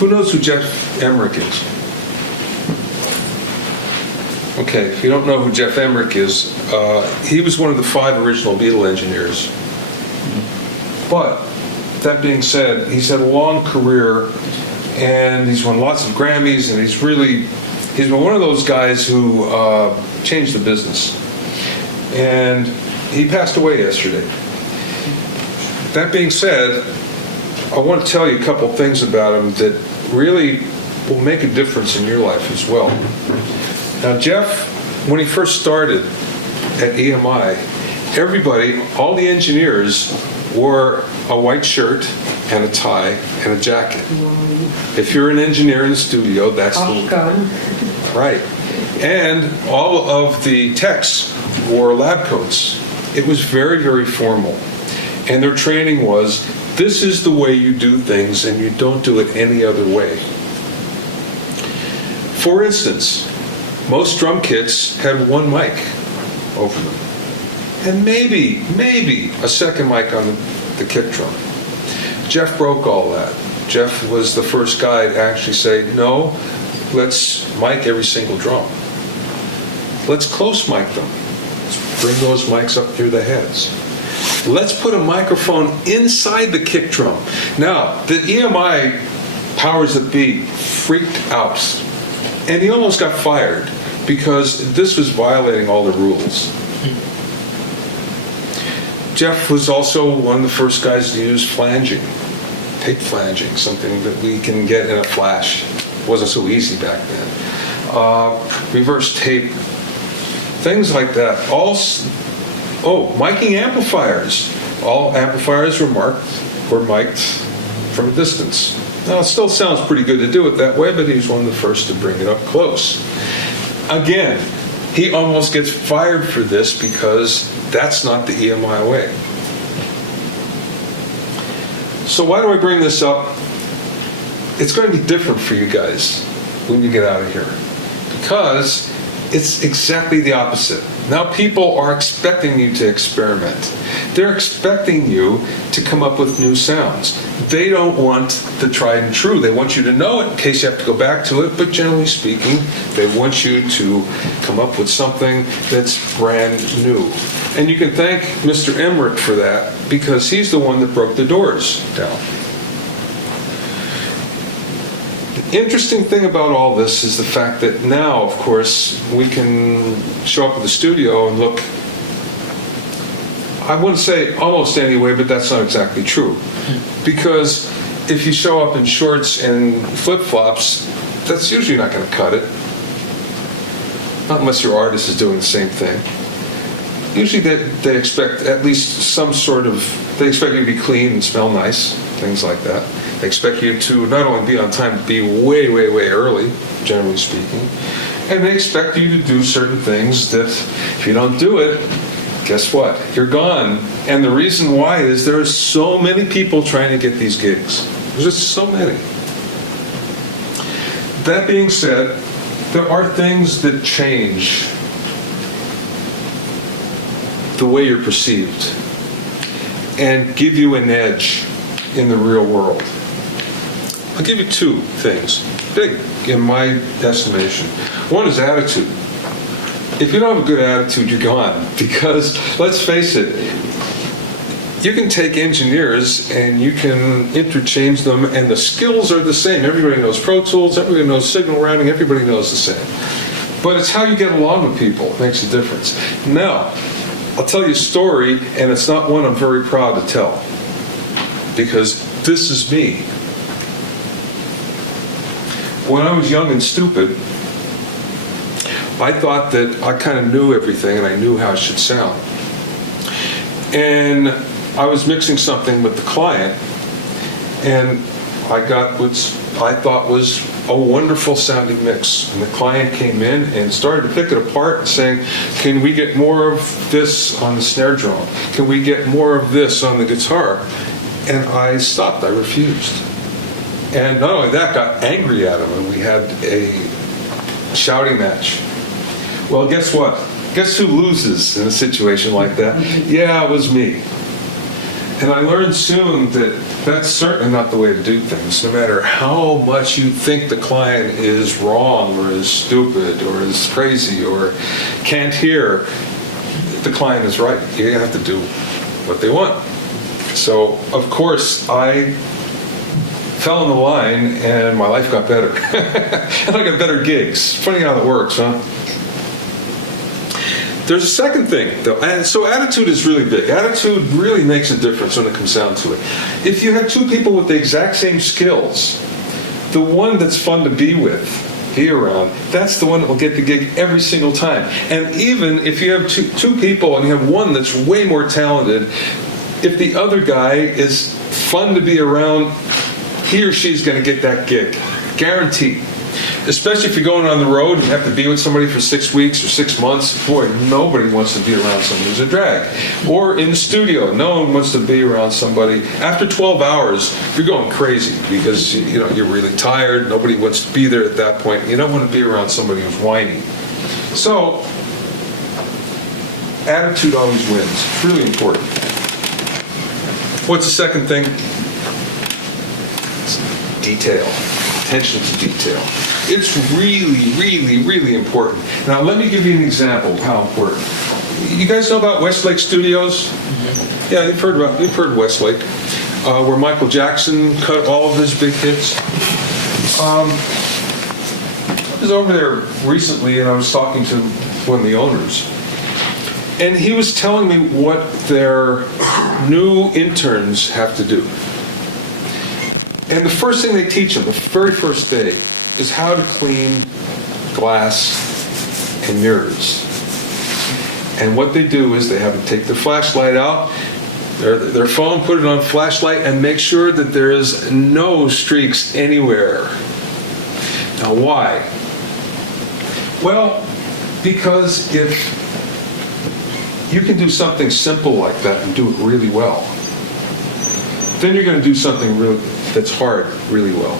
Who knows who Geoff Emerick is? Okay, if you don't know who Geoff Emerick is, he was one of the 5 original Beatle engineers. But, that being said, he's had a long career, and he's won lots of Grammys, and he's been one of those guys who changed the business. And he passed away yesterday. That being said, I want to tell you a couple things about him that really will make a difference in your life as well. Now, Geoff, when he first started at EMI, everybody, all the engineers, wore a white shirt and a tie and a jacket. If you're an engineer in the studio, that's right. And all of the techs wore lab coats. It was very, very formal. And their training was, this is the way you do things and you don't do it any other way. For instance, most drum kits had one mic over them. And maybe a second mic on the kick drum. Geoff broke all that. Geoff was the first guy to actually say, no, let's mic every single drum. Let's close mic them. Let's bring those mics up near the heads. Let's put a microphone inside the kick drum. Now, the EMI powers that be freaked out. And he almost got fired because this was violating all the rules. Geoff was also one of the first guys to use flanging, tape flanging, something that we can get in a flash. It wasn't so easy back then. Reverse tape, things like that. Miking amplifiers. All amplifiers were mic'd from a distance. Now, it still sounds pretty good to do it that way, but he was one of the first to bring it up close. Again, he almost gets fired for this because that's not the EMI way. So why do I bring this up? It's going to be different for you guys when you get out of here, because it's exactly the opposite. Now people are expecting you to experiment. They're expecting you to come up with new sounds. They don't want the tried and true. They want you to know it in case you have to go back to it, but generally speaking, they want you to come up with something that's brand new. And you can thank Mr. Emerick for that, because he's the one that broke the doors down. The interesting thing about all this is the fact that now, of course, we can show up at the studio and look, I wouldn't say almost any way, but that's not exactly true. Because if you show up in shorts and flip-flops, that's usually not going to cut it. Not unless your artist is doing the same thing. Usually they expect at least some sort of, they expect you to be clean and smell nice, things like that. They expect you to not only be on time, but be way, way, way early, generally speaking. And they expect you to do certain things that if you don't do it, guess what? You're gone. And the reason why is there are so many people trying to get these gigs. There's just so many. That being said, there are things that change the way you're perceived and give you an edge in the real world. I'll give you 2 things, big in my estimation. One is attitude. If you don't have a good attitude, you're gone. Because, let's face it, you can take engineers and you can interchange them, and the skills are the same. Everybody knows Pro Tools, everybody knows signal rounding, everybody knows the same. But it's how you get along with people that makes a difference. Now, I'll tell you a story, and it's not one I'm very proud to tell, because this is me. When I was young and stupid, I thought that I kind of knew everything and I knew how it should sound. And I was mixing something with the client, and I got what I thought was a wonderful sounding mix. And the client came in and started to pick it apart and saying, can we get more of this on the snare drum? Can we get more of this on the guitar? And I stopped, I refused. And not only that, got angry at him, and we had a shouting match. Well, guess what? Guess who loses in a situation like that? Yeah, it was me. And I learned soon that that's certainly not the way to do things. No matter how much you think the client is wrong or is stupid or is crazy or can't hear, the client is right. You have to do what they want. So, of course, I fell in the line and my life got better. And I got better gigs. Funny how it works, huh? There's a second thing, though, and so attitude is really big. Attitude really makes a difference when it comes down to it. If you have two people with the exact same skills, the one that's fun to be around, that's the one that will get the gig every single time. And even if you have two people and you have one that's way more talented, if the other guy is fun to be around, he or she's going to get that gig, guaranteed. Especially if you're going on the road and you have to be with somebody for 6 weeks or 6 months. Boy, nobody wants to be around somebody who's a drag. Or in the studio, no one wants to be around somebody. After 12 hours, you're going crazy because you're really tired. Nobody wants to be there at that point. You don't want to be around somebody who's whiny. So, attitude always wins. It's really important. What's the second thing? It's detail. Attention to detail. It's really, really, really important. Now, let me give you an example of how important. You guys know about Westlake Studios? Mm-hmm. Yeah, you've heard Westlake, where Michael Jackson cut all of his big hits. I was over there recently, and I was talking to one of the owners, and he was telling me what their new interns have to do. And the first thing they teach them, the very first day, is how to clean glass and mirrors. And what they do is they have them take the flashlight out, their phone, put it on flashlight, and make sure that there is no streaks anywhere. Now, why? Well, because if you can do something simple like that and do it really well, then you're going to do something that's hard really well.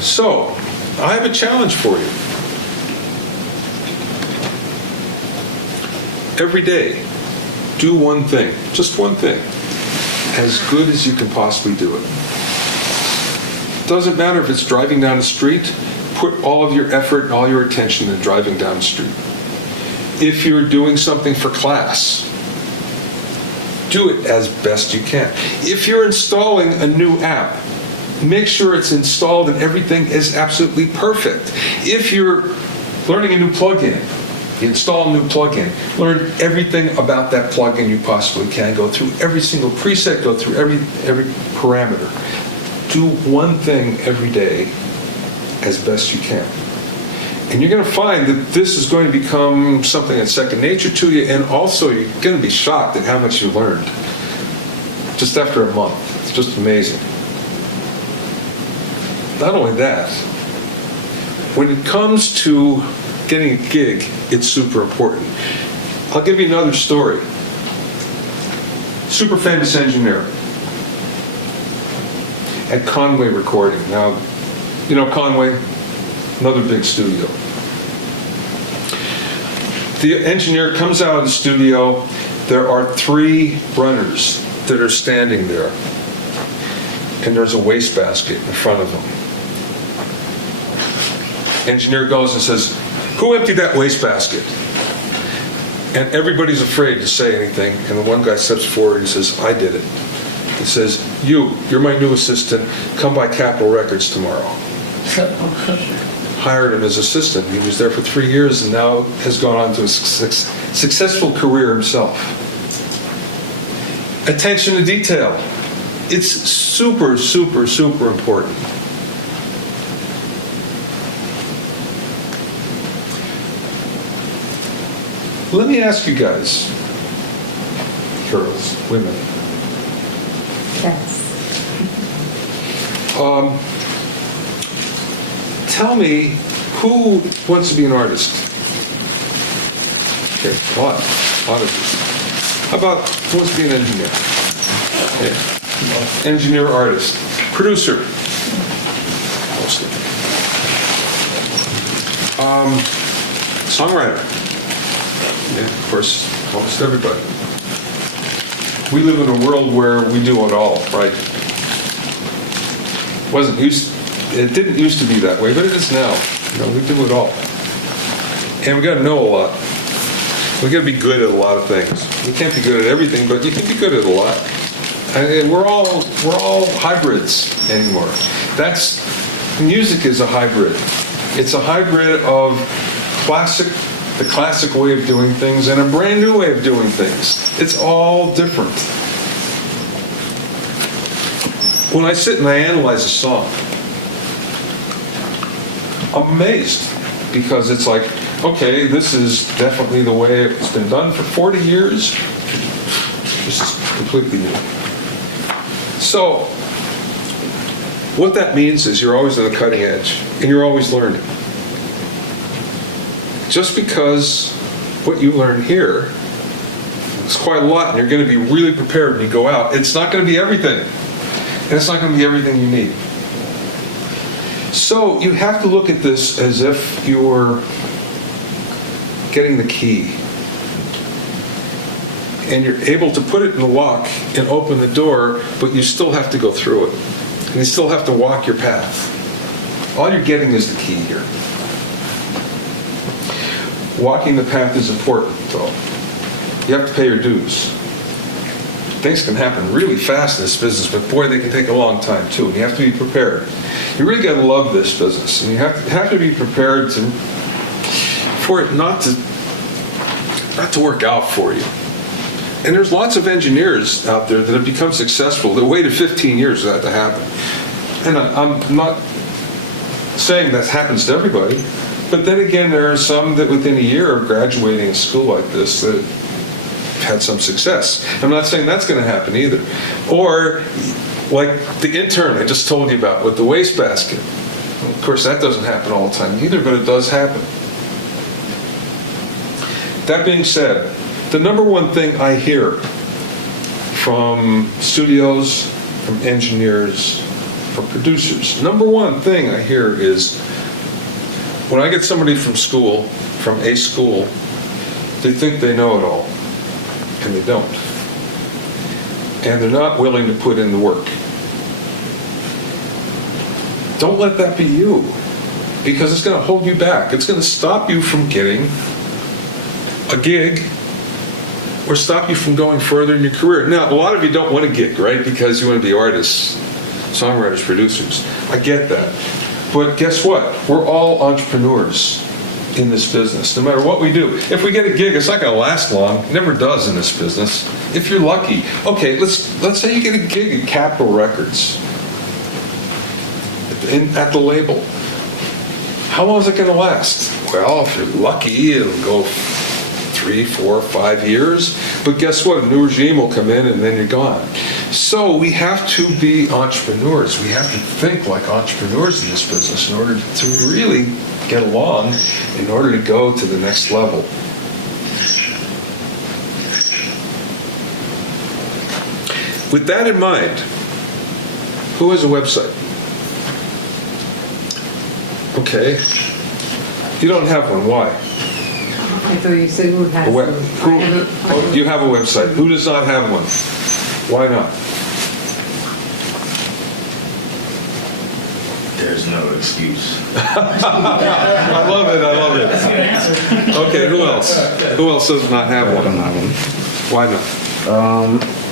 So, I have a challenge for you. Every day, do one thing, just one thing, as good as you can possibly do it. Doesn't matter if it's driving down the street, put all of your effort and all your attention in driving down the street. If you're doing something for class, do it as best you can. If you're installing a new app, make sure it's installed and everything is absolutely perfect. If you're learning a new plugin, you install a new plugin, learn everything about that plugin you possibly can. Go through every single preset, go through every parameter. Do one thing every day as best you can. And you're going to find that this is going to become something that's second nature to you, and also you're going to be shocked at how much you learned just after a month. It's just amazing. Not only that, when it comes to getting a gig, it's super important. I'll give you another story. Super famous engineer at Conway Recording. Now, you know Conway? Another big studio. The engineer comes out of the studio. There are 3 runners that are standing there. And there's a wastebasket in front of them. Engineer goes and says, "Who emptied that wastebasket?" And everybody's afraid to say anything. And the one guy steps forward and says, "I did it." He says, you're my new assistant. Come by Capitol Records tomorrow." Hired him as assistant. He was there for 3 years and now has gone on to a successful career himself. Attention to detail. It's super, super, super important. Let me ask you guys, girls, women. Yes. Tell me, who wants to be an artist? Okay, a lot of you. How about, who wants to be an engineer? Yeah. Engineer, artist. Producer. Mostly. Songwriter. Yeah, of course, almost everybody. we live in a world where we do it all, right? It didn't used to be that way, but it is now. We do it all. And we got to know a lot. We got to be good at a lot of things. You can't be good at everything, but you can be good at a lot. And we're all hybrids anymore. Music is a hybrid. It's a hybrid of the classic way of doing things and a brand new way of doing things. It's all different. When I sit and I analyze a song, I'm amazed, because it's like, okay, this is definitely the way it's been done for 40 years. This is completely new. So, what that means is you're always on the cutting edge, and you're always learning. Just because what you learn here is quite a lot, and you're going to be really prepared when you go out, it's not going to be everything. And it's not going to be everything you need. So you have to look at this as if you're getting the key. And you're able to put it in the lock and open the door, but you still have to go through it. And you still have to walk your path. All you're getting is the key here. Walking the path is important, though. You have to pay your dues. Things can happen really fast in this business, but boy, they can take a long time too, and you have to be prepared. You really got to love this business, and you have to be prepared for it not to work out for you. And there's lots of engineers out there that have become successful that waited 15 years for that to happen. And I'm not saying that happens to everybody, but then again, there are some that within a year of graduating a school like this that had some success. I'm not saying that's going to happen either. Or like the intern I just told you about with the wastebasket. Of course, that doesn't happen all the time either, but it does happen. That being said, the number one thing I hear from studios, from engineers, from producers, number one thing I hear is when I get somebody from a school, they think they know it all. And they don't. And they're not willing to put in the work. Don't let that be you, because it's going to hold you back. It's going to stop you from getting a gig or stop you from going further in your career. Now, a lot of you don't want a gig, right? Because you want to be artists, songwriters, producers. I get that. But guess what? We're all entrepreneurs in this business, no matter what we do. If we get a gig, it's not going to last long. It never does in this business. If you're lucky. Okay, let's say you get a gig at Capitol Records, at the label. How long is it going to last? Well, if you're lucky, it'll go 3, 4, 5 years. But guess what? A new regime will come in and then you're gone. So we have to be entrepreneurs. We have to think like entrepreneurs in this business in order to really get along, in order to go to the next level. With that in mind, who has a website? Okay. You don't have one. Why? I thought you said who has one. You have a website. Who does not have one? Why not? There's no excuse. I love it. Okay, who else? Who else does not have one? I don't have one. Why not?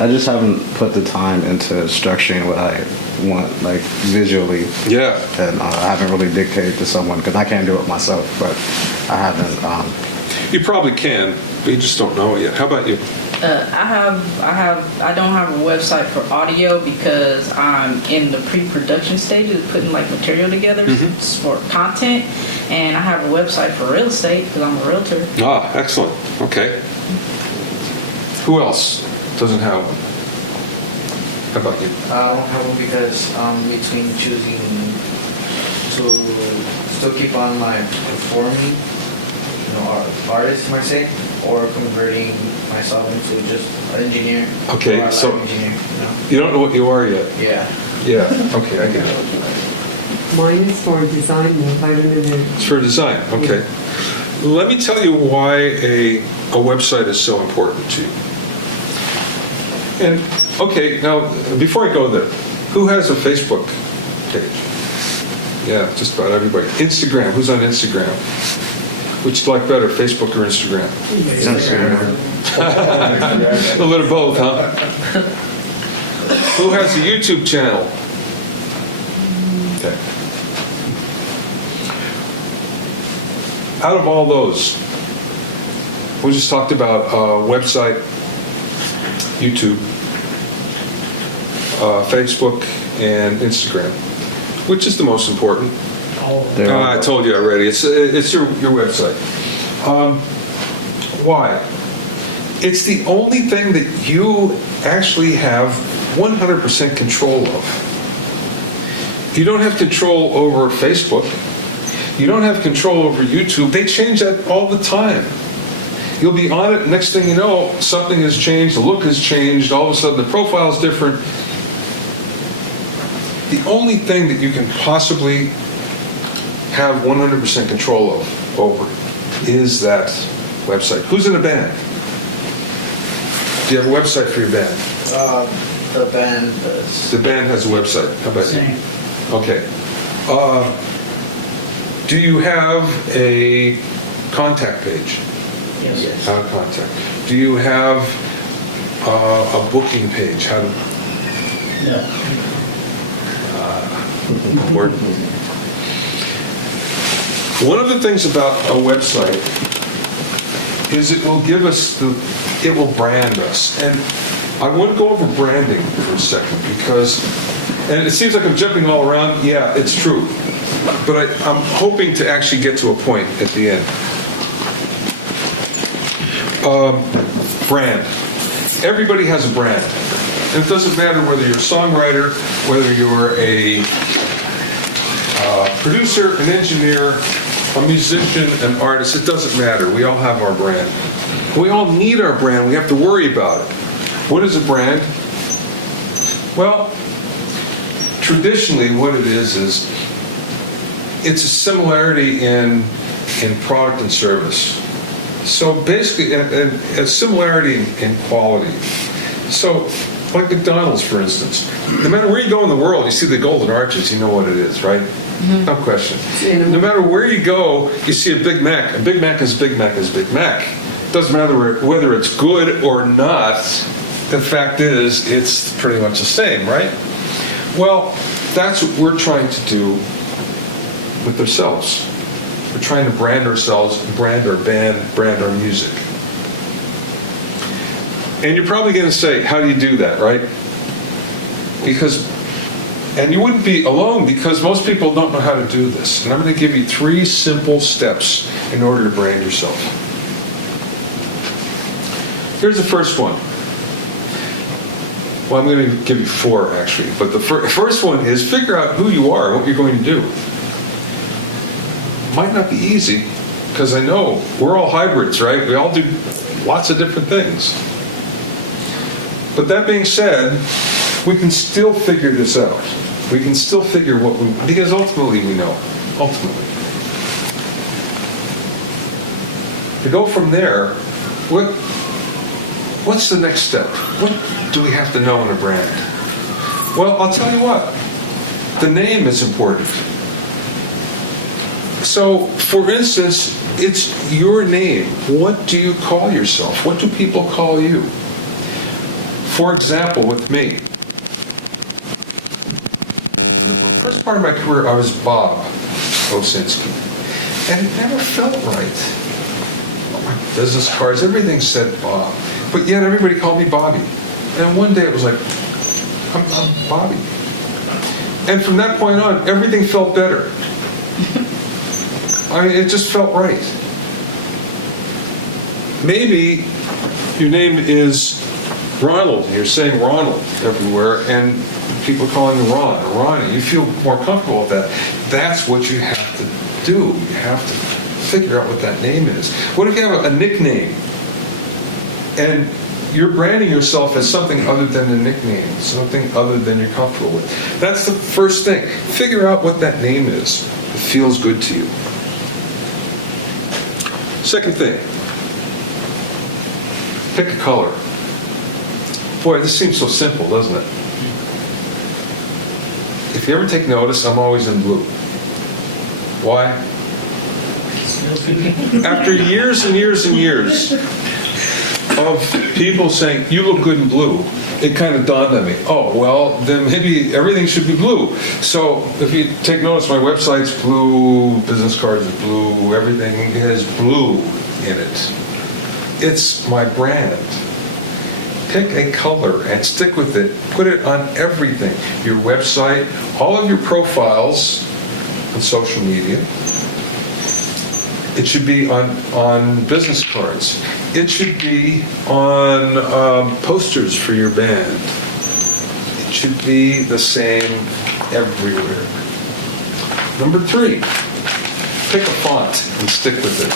I just haven't put the time into structuring what I want, like visually. Yeah. And I haven't really dictated to someone, because I can't do it myself, but I haven't. You probably can, but you just don't know it yet. How about you? I don't have a website for audio because I'm in the pre-production stages, putting like material together for content, and I have a website for real estate because I'm a realtor. Ah, excellent. Okay. Who else doesn't have one? How about you? I don't have one because I'm between choosing to still keep on my performing, artist, might say, or converting myself into just an engineer. Okay, or a so live engineer, you don't know what you are yet. Yeah. Yeah. Okay, I get it. Mine is for design, though. I don't know. It's for design. Okay. Let me tell you why a website is so important to you. And, okay, now, before I go there, who has a Facebook page? Yeah, just about everybody. Instagram, who's on Instagram? Which you like better, Facebook or Instagram? A little bit of both, huh? Who has a YouTube channel? Okay. Out of all those, we just talked about website, YouTube, Facebook, and Instagram. Which is the most important? I told you already. It's your website. Why? It's the only thing that you actually have 100% control of. You don't have control over Facebook. You don't have control over YouTube. They change that all the time. You'll be on it, next thing you know, something has changed, the look has changed, all of a sudden the profile is different. The only thing that you can possibly have 100% control over is that website. Who's in a band? Do you have a website for your band? The band does. The band has a website. How about you? Okay. Do you have a contact page? Yes. How to contact. Do you have a booking page? How to... Word. One of the things about a website is it will give us it will brand us. And I want to go over branding for a second because, and it seems like I'm jumping all around. Yeah, it's true. But I'm hoping to actually get to a point at the end. Brand. Everybody has a brand. And it doesn't matter whether you're a songwriter, whether you're a producer, an engineer, a musician, an artist, it doesn't matter. We all have our brand. We all need our brand. We have to worry about it. What is a brand? Well, traditionally what it is it's a similarity in product and service. So basically, a similarity in quality. So, like McDonald's, for instance. No matter where you go in the world, you see the golden arches, you know what it is, right? Mm-hmm. No question. No matter where you go, you see a Big Mac. A Big Mac is Big Mac is Big Mac. Doesn't matter whether it's good or not. The fact is, it's pretty much the same, right? Well, that's what we're trying to do with ourselves. We're trying to brand ourselves, brand our band, brand our music. And you're probably going to say, how do you do that, right? And you wouldn't be alone because most people don't know how to do this. And I'm going to give you 3 simple steps in order to brand yourself. Here's the first one. Well, I'm going to give you 4 actually, but the first one is figure out who you are and what you're going to do. Might not be easy because I know we're all hybrids, right? We all do lots of different things. But that being said, we can still figure this out. We can still figure because ultimately we know. Ultimately. To go from there, what's the next step? What do we have to know in a brand? Well, I'll tell you what. The name is important. So, for instance, it's your name. What do you call yourself? What do people call you? For example, with me, the first part of my career, I was Bob Owsinski. And it never felt right. My business cards, everything said Bob. But yet everybody called me Bobby. And one day it was like, I'm Bobby. And from that point on, everything felt better. I mean, it just felt right. Maybe your name is Ronald, and you're saying Ronald everywhere, and people are calling you Ron or Ronnie. You feel more comfortable with that. That's what you have to do. You have to figure out what that name is. What if you have a nickname, and you're branding yourself as something other than a nickname, something other than you're comfortable with? That's the first thing. Figure out what that name is. It feels good to you. Second thing, pick a color. Boy, this seems so simple, doesn't it? If you ever take notice, I'm always in blue. Why? After years and years and years of people saying, you look good in blue, it kind of dawned on me, oh, well, then maybe everything should be blue. So if you take notice, my website's blue, business cards are blue, everything has blue in it. It's my brand. Pick a color and stick with it. Put it on everything. Your website, all of your profiles on social media. It should be on business cards. It should be on posters for your band. It should be the same everywhere. Number 3, pick a font and stick with it.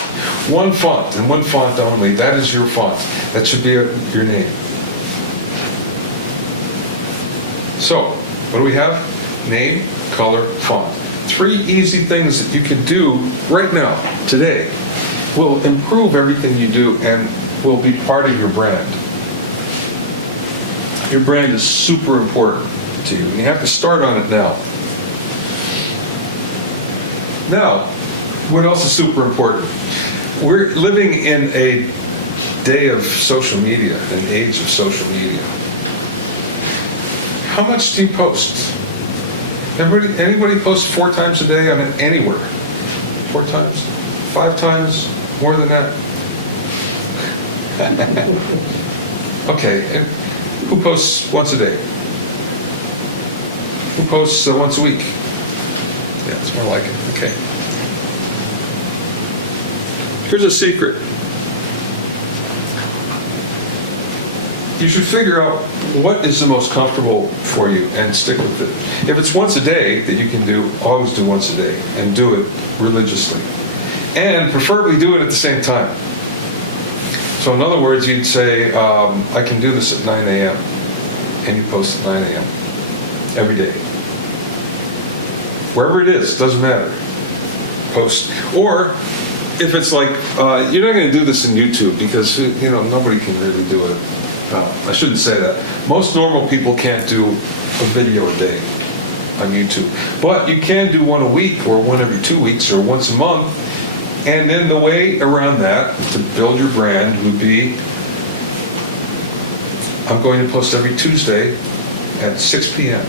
One font and one font only. That is your font. That should be your name. So, what do we have? Name, color, font. 3 easy things that you can do right now, today, will improve everything you do and will be part of your brand. Your brand is super important to you, and you have to start on it now. Now, what else is super important? We're living in a day of social media, an age of social media. How much do you post? Anybody post 4 times a day on anywhere? 4 times? 5 times? More than that? Okay, and who posts once a day? Who posts once a week? Yeah, it's more like it. Okay. Here's a secret. You should figure out what is the most comfortable for you and stick with it. If it's once a day that you can do, always do once a day and do it religiously. And preferably do it at the same time. So in other words, you'd say, I can do this at 9 a.m. and you post at 9 a.m. every day. Wherever it is, doesn't matter. Post. Or if it's like, you're not going to do this in YouTube because, nobody can really do it. I shouldn't say that. Most normal people can't do a video a day on YouTube. But you can do one a week or one every 2 weeks or once a month. And then the way around that to build your brand would be, I'm going to post every Tuesday at 6 p.m.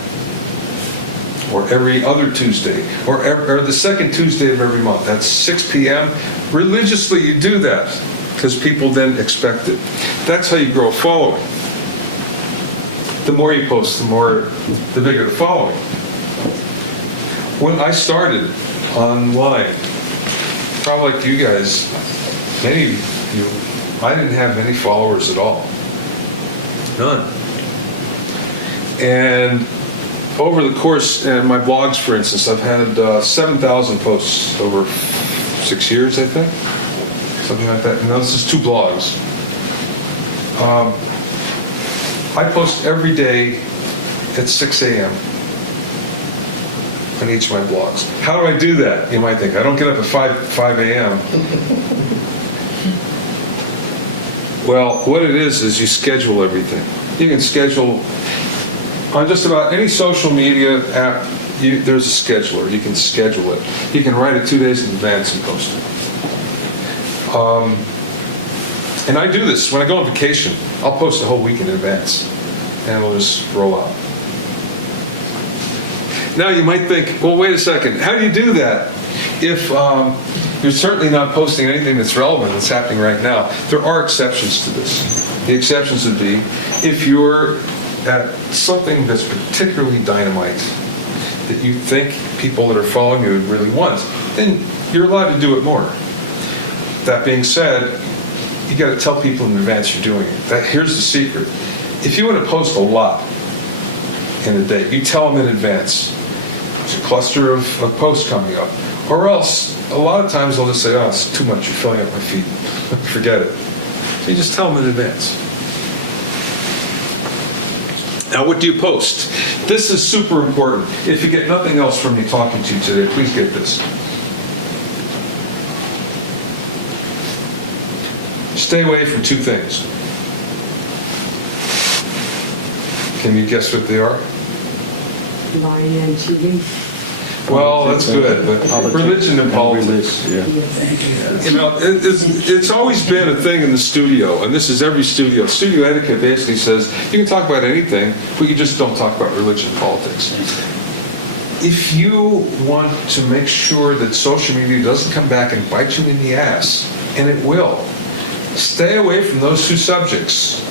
or every other Tuesday or the second Tuesday of every month. That's 6 p.m. Religiously, you do that because people then expect it. That's how you grow a following. The more you post, the bigger the following. When I started online, probably like you guys, many of you, I didn't have any followers at all. None. And over the course, and my blogs, for instance, I've had 7,000 posts over 6 years, I think. Something like that. Now, this is 2 blogs. I post every day at 6 a.m. on each of my blogs. How do I do that? You might think. I don't get up at 5 a.m. Well, what it is you schedule everything. You can schedule on just about any social media app. There's a scheduler. You can schedule it. You can write it 2 days in advance and post it. And I do this when I go on vacation. I'll post a whole week in advance, and it'll just roll out. Now you might think, well, wait a second. How do you do that if you're certainly not posting anything that's relevant that's happening right now? There are exceptions to this. The exceptions would be if you're at something that's particularly dynamite that you think people that are following you would really want, then you're allowed to do it more. That being said, you got to tell people in advance you're doing it. Here's the secret. If you want to post a lot in a day, you tell them in advance. There's a cluster of posts coming up. Or else, a lot of times they'll just say, oh, it's too much, you're filling up my feed. Forget it. So you just tell them in advance. Now, what do you post? This is super important. If you get nothing else from me talking to you today, please get this. Stay away from 2 things. Can you guess what they are? Lying and cheating. Well, that's good, but religion and politics. Yeah. Yes. You know, it's always been a thing in the studio, and this is every studio. Studio etiquette basically says you can talk about anything, but you just don't talk about religion and politics. If you want to make sure that social media doesn't come back and bite you in the ass, and it will, stay away from those two subjects.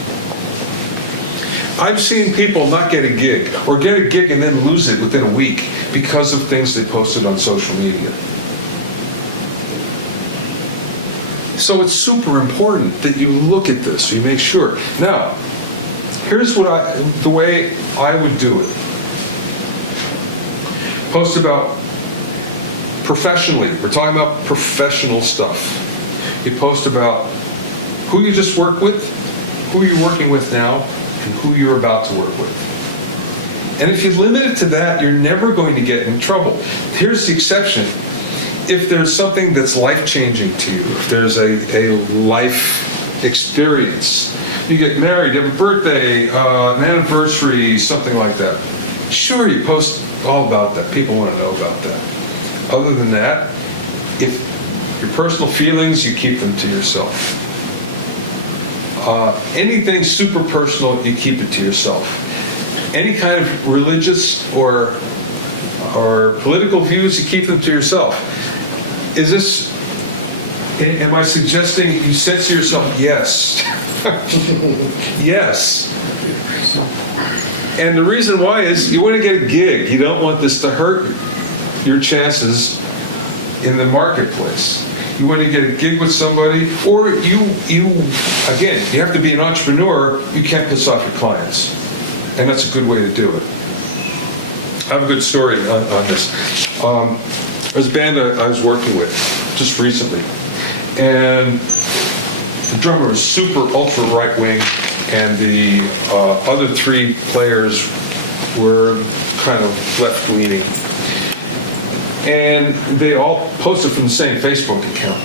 I've seen people not get a gig, or get a gig and then lose it within a week because of things they posted on social media. So it's super important that you look at this, you make sure. Now, here's the way I would do it. Post about professionally. We're talking about professional stuff. You post about who you just worked with, who you're working with now, and who you're about to work with. And if you limit it to that, you're never going to get in trouble. Here's the exception. If there's something that's life-changing to you, if there's a life experience, you get married, you have a birthday, an anniversary, something like that. Sure, you post all about that. People want to know about that. Other than that, if your personal feelings, you keep them to yourself. Anything super personal, you keep it to yourself. Any kind of religious or political views, you keep them to yourself. Am I suggesting you censor yourself? Yes. Yes. And the reason why is you want to get a gig. You don't want this to hurt your chances in the marketplace. You want to get a gig with somebody, or you have to be an entrepreneur. You can't piss off your clients. And that's a good way to do it. I have a good story on this. There's a band I was working with just recently, and the drummer was super ultra right wing, and the other three players were kind of left leaning. And they all posted from the same Facebook account.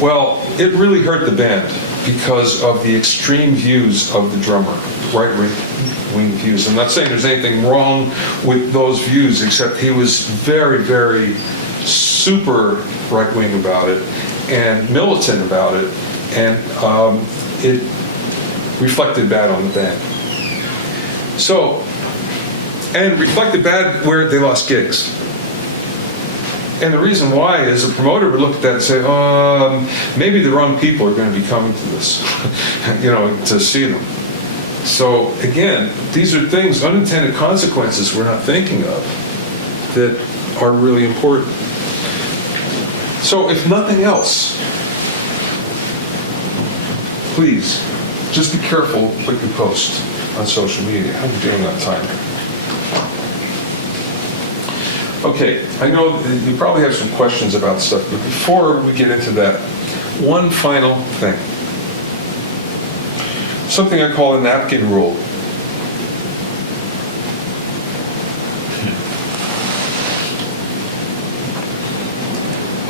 Well, it really hurt the band because of the extreme views of the drummer, right-wing views. I'm not saying there's anything wrong with those views, except he was very, very super right-wing about it and militant about it, and it reflected bad on the band. So, and reflected bad where they lost gigs. And the reason why is a promoter would look at that and say, maybe the wrong people are going to be coming to this, to see them. So again, these are things, unintended consequences we're not thinking of that are really important. So if nothing else, please, just be careful what you post on social media. How are you doing on time? Okay, I know you probably have some questions about stuff, but before we get into that, one final thing. Something I call a napkin rule.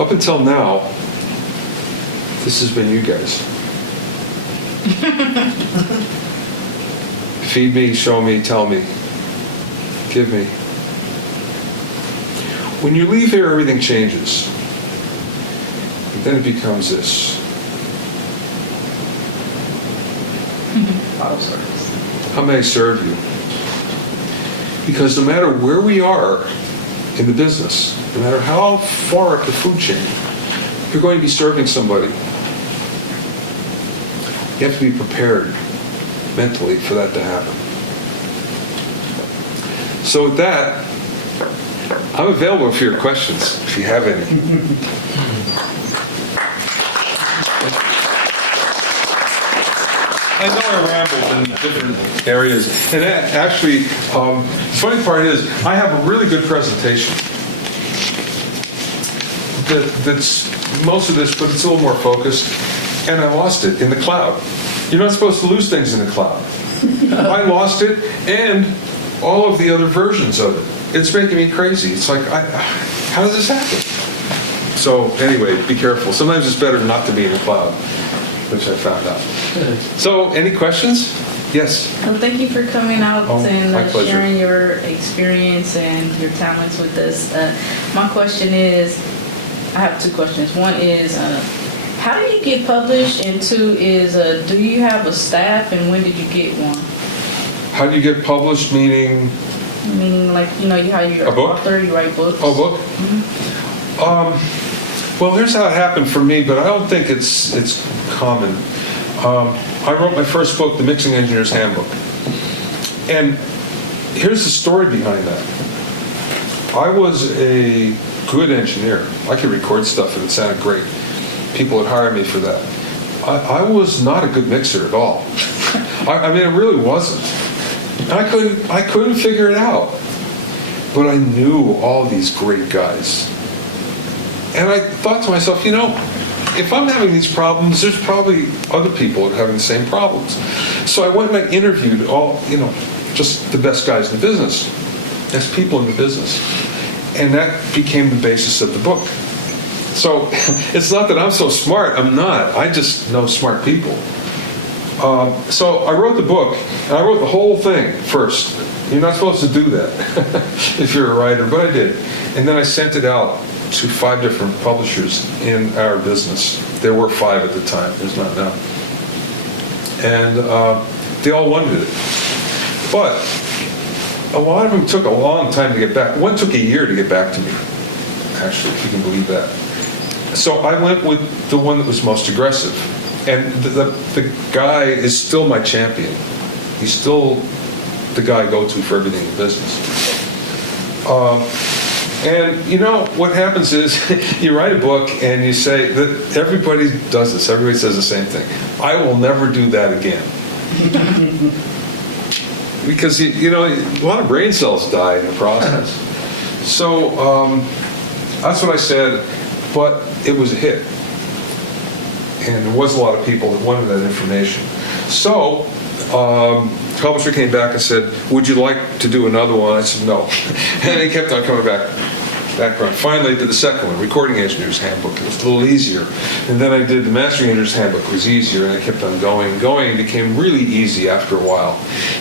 Up until now, this has been you guys. Feed me, show me, tell me, give me. When you leave here, everything changes. And then it becomes this. How may I serve you? Because no matter where we are in the business, no matter how far up the food chain, you're going to be serving somebody. You have to be prepared mentally for that to happen. So with that, I'm available for your questions, if you have any. I know I rambled in different areas, and actually, the funny part is, I have a really good presentation. That's most of this, but it's a little more focused, and I lost it in the cloud. You're not supposed to lose things in the cloud. I lost it, and all of the other versions of it. It's making me crazy. It's like, how does this happen? So anyway, be careful. Sometimes it's better not to be in the cloud, which I found out. So, any questions? Yes. Well, thank you for coming out Oh, and my pleasure. sharing your experience and your talents with us. My question is, I have two questions. One is, how do you get published? And two is, do you have a staff and when did you get one? How do you get published, meaning Meaning, like, you know, how you're A an book? author, you write books. oh, book? Well, here's how it happened for me, but I don't think it's common. I wrote my first book, The Mixing Engineer's Handbook. And here's the story behind that. I was a good engineer. I could record stuff and it sounded great. People would hire me for that. I was not a good mixer at all. I mean, it really wasn't. I couldn't figure it out. But I knew all these great guys. And I thought to myself, you know, if I'm having these problems, there's probably other people that are having the same problems. So I went and I interviewed all, you know, just the best guys in the business, best people in the business. And that became the basis of the book. So it's not that I'm so smart, I'm not. I just know smart people. So I wrote the book, and I wrote the whole thing first. You're not supposed to do that if you're a writer, but I did. And then I sent it out to 5 different publishers in our business. There were 5 at the time, there's not now. And they all wanted it. But a lot of them took a long time to get back. One took a year to get back to me, actually, if you can believe that. So I went with the one that was most aggressive. And the guy is still my champion. He's still the guy I go to for everything in business. And you know, what happens is you write a book and you say that everybody does this. Everybody says the same thing. I will never do that again. Because, you know, a lot of brain cells die in the process. So that's what I said, but it was a hit. And there was a lot of people that wanted that information. So the publisher came back and said, would you like to do another one? I said, no. And he kept on coming back around. Finally, I did the second one, Recording Engineer's Handbook. It was a little easier. And then I did the Mastering Engineer's Handbook. It was easier, and I kept on going. It became really easy after a while.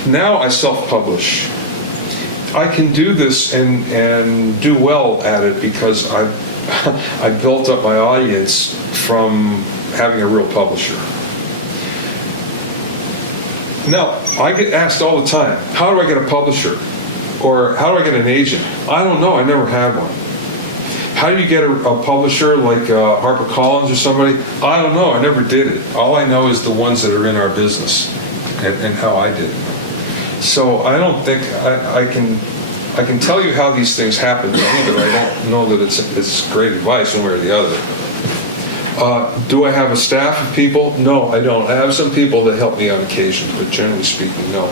Now I self-publish. I can do this and do well at it because I built up my audience from having a real publisher. Now, I get asked all the time, how do I get a publisher? Or how do I get an agent? I don't know, I never had one. How do you get a publisher like HarperCollins or somebody? I don't know, I never did it. All I know is the ones that are in our business and how I did it. So I don't think I can tell you how these things happen to me, but I don't know that it's great advice one way or the other. Do I have a staff of people? No, I don't. I have some people that help me on occasion, but generally speaking, no.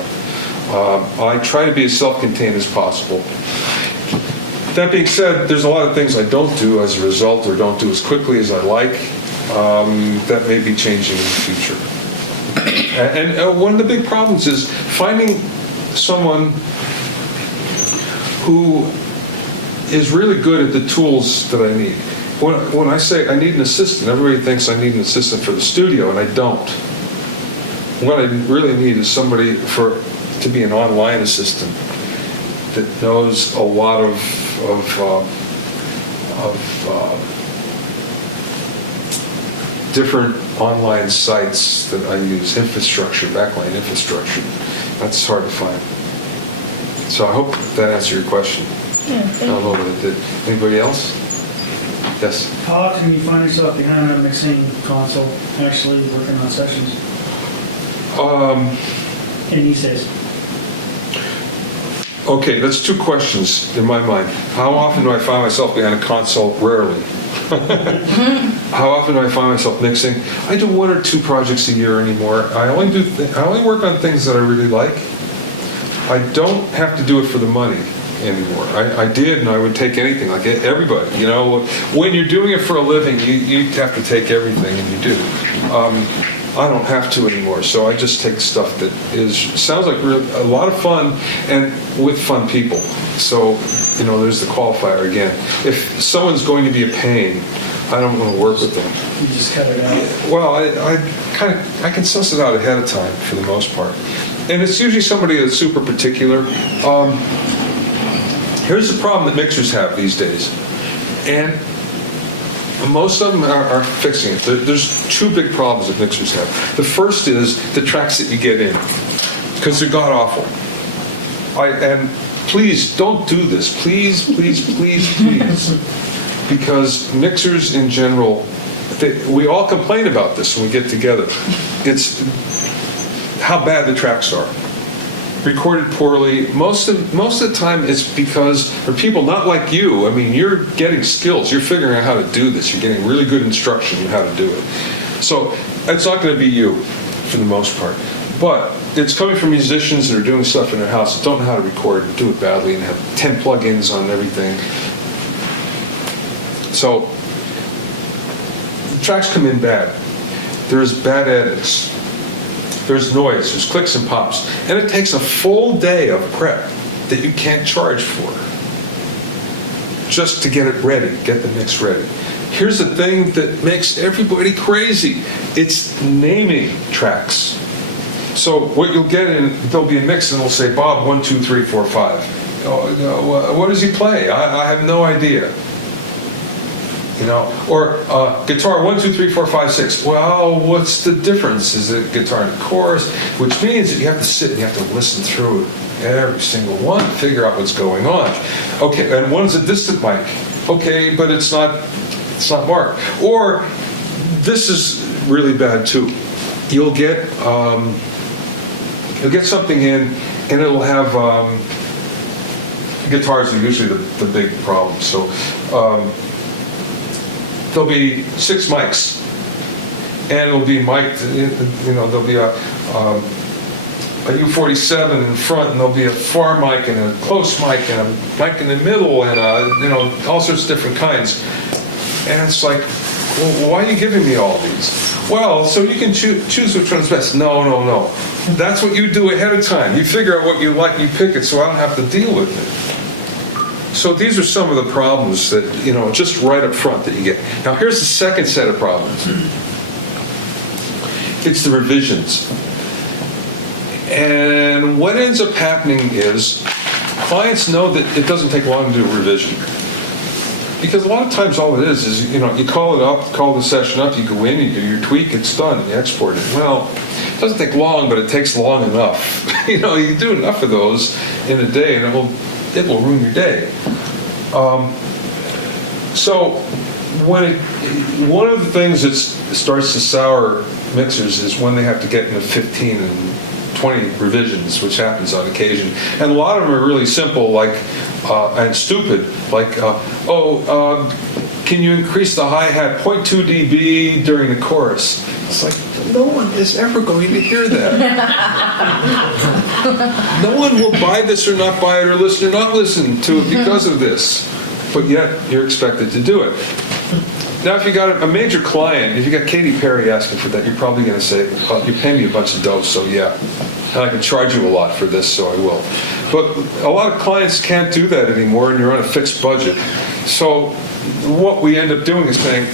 I try to be as self-contained as possible. That being said, there's a lot of things I don't do as a result or don't do as quickly as I like. That may be changing in the future. And one of the big problems is finding someone who is really good at the tools that I need. When I say I need an assistant, everybody thinks I need an assistant for the studio, and I don't. What I really need is somebody to be an online assistant that knows a lot of different online sites that I use, backline infrastructure. That's hard to find. So I hope that answered your question. Yeah, I don't know what it did. Anybody else? Yes. How often do you find yourself behind a mixing console, actually working on sessions? In these days? Okay, that's 2 questions in my mind. How often do I find myself behind a console? Rarely. How often do I find myself mixing? I do 1 or 2 projects a year anymore. I only work on things that I really like. I don't have to do it for the money anymore. I did, and I would take anything, like everybody. You know, when you're doing it for a living, you have to take everything, and you do. I don't have to anymore, so I just take stuff that sounds like a lot of fun and with fun people. So, you know, there's the qualifier again. If someone's going to be a pain, I don't want to work with them. You just cut it out? Well, I can suss it out ahead of time for the most part. And it's usually somebody that's super particular. Here's the problem that mixers have these days. And most of them are fixing it. There's two big problems that mixers have. The first is the tracks that you get in, because they're god-awful. And please, don't do this. Please, please, please, please. Because mixers in general, we all complain about this when we get together. It's how bad the tracks are. Recorded poorly. Most of the time it's because for people not like you, I mean, you're getting skills. You're figuring out how to do this. You're getting really good instruction on how to do it. So it's not going to be you for the most part. But it's coming from musicians that are doing stuff in their house that don't know how to record and do it badly and have 10 plugins on everything. So the tracks come in bad. There's bad edits. There's noise, there's clicks and pops. And it takes a full day of prep that you can't charge for just to get it ready, get the mix ready. Here's the thing that makes everybody crazy. It's naming tracks. So what you'll get in, there'll be a mix and it'll say, Bob, 1, 2, 3, 4, 5. Oh, what does he play? I have no idea. You know, or guitar 1, 2, 3, 4, 5, 6. Well, what's the difference? Is it guitar and chorus? Which means that you have to sit and you have to listen through every single one, figure out what's going on. Okay, and one's a distant mic. Okay, but it's not marked. Or this is really bad too. You'll get something in, and it'll have guitars are usually the big problem. So. There'll be 6 mics, and it'll be mic'd, you know, there'll be a U47 in front, and there'll be a far mic, and a close mic, and a mic in the middle, and you know, all sorts of different kinds. And it's like, well, why are you giving me all these? Well, so you can choose which one's best. No. That's what you do ahead of time. You figure out what you like, you pick it, so I don't have to deal with it. So these are some of the problems that, you know, just right up front that you get. Now here's the second set of problems. It's the revisions. And what ends up happening is clients know that it doesn't take long to do a revision. Because a lot of times all it is, you know, you call it up, call the session up, you go in, you do your tweak, it's done, you export it. Well, it doesn't take long, but it takes long enough. You know, you do enough of those in a day and it will ruin your day. So one of the things that starts to sour mixers is when they have to get into 15 and 20 revisions, which happens on occasion. And a lot of them are really simple, like and stupid, like, can you increase the hi-hat 0.2 dB during the chorus? It's like, no one is ever going to hear that. No one will buy this or not buy it or listen or not listen to it because of this. But yet, you're expected to do it. Now, if you got a major client, if you got Katy Perry asking for that, you're probably going to say, you pay me a bunch of dough, so yeah. And I can charge you a lot for this, so I will. But a lot of clients can't do that anymore, and you're on a fixed budget. So what we end up doing is saying,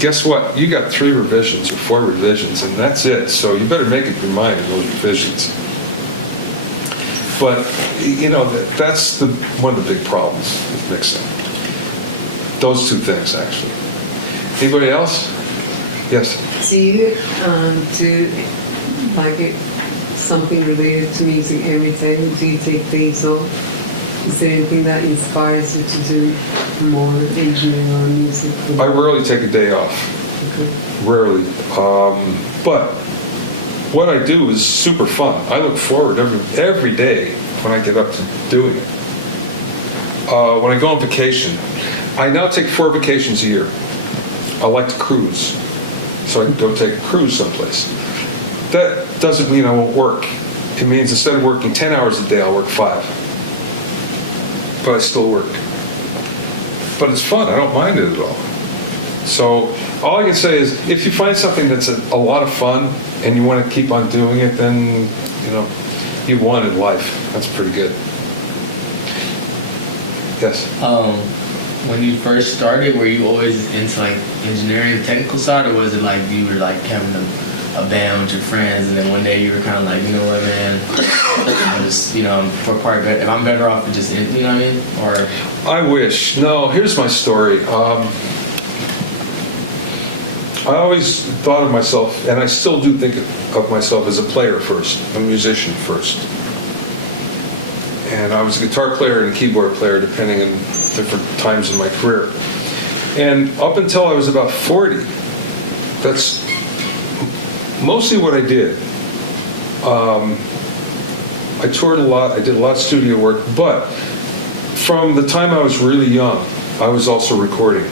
guess what? You got 3 revisions or 4 revisions, and that's it. So you better make up your mind in those revisions. But, you know, that's one of the big problems with mixing. Those 2 things, actually. Anybody else? Yes? Do you do like something related to music every day? Do you take days off? Is there anything that inspires you to do more engineering or music? I rarely take a day off. Okay. Rarely. But what I do is super fun. I look forward every day when I get up to doing it. When I go on vacation, I now take 4 vacations a year. I like to cruise, so I can go take a cruise someplace. That doesn't mean I won't work. It means instead of working 10 hours a day, I'll work 5. But I still work. But it's fun. I don't mind it at all. So all I can say is, if you find something that's a lot of fun and you want to keep on doing it, then, you know, you won in life. That's pretty good. Yes? When you first started, were you always into like engineering, the technical side, or was it like you were like having a a band with your friends, and then one day you were kind of like, you know what, man, I'm just, you know, for part better. If I'm better off with just, you know what I mean? Or I wish. No, here's my story. I always thought of myself, and I still do think of myself as a player first, a musician first. And I was a guitar player and a keyboard player, depending on different times in my career. And up until I was about 40, that's mostly what I did. I toured a lot, I did a lot of studio work, but from the time I was really young, I was also recording.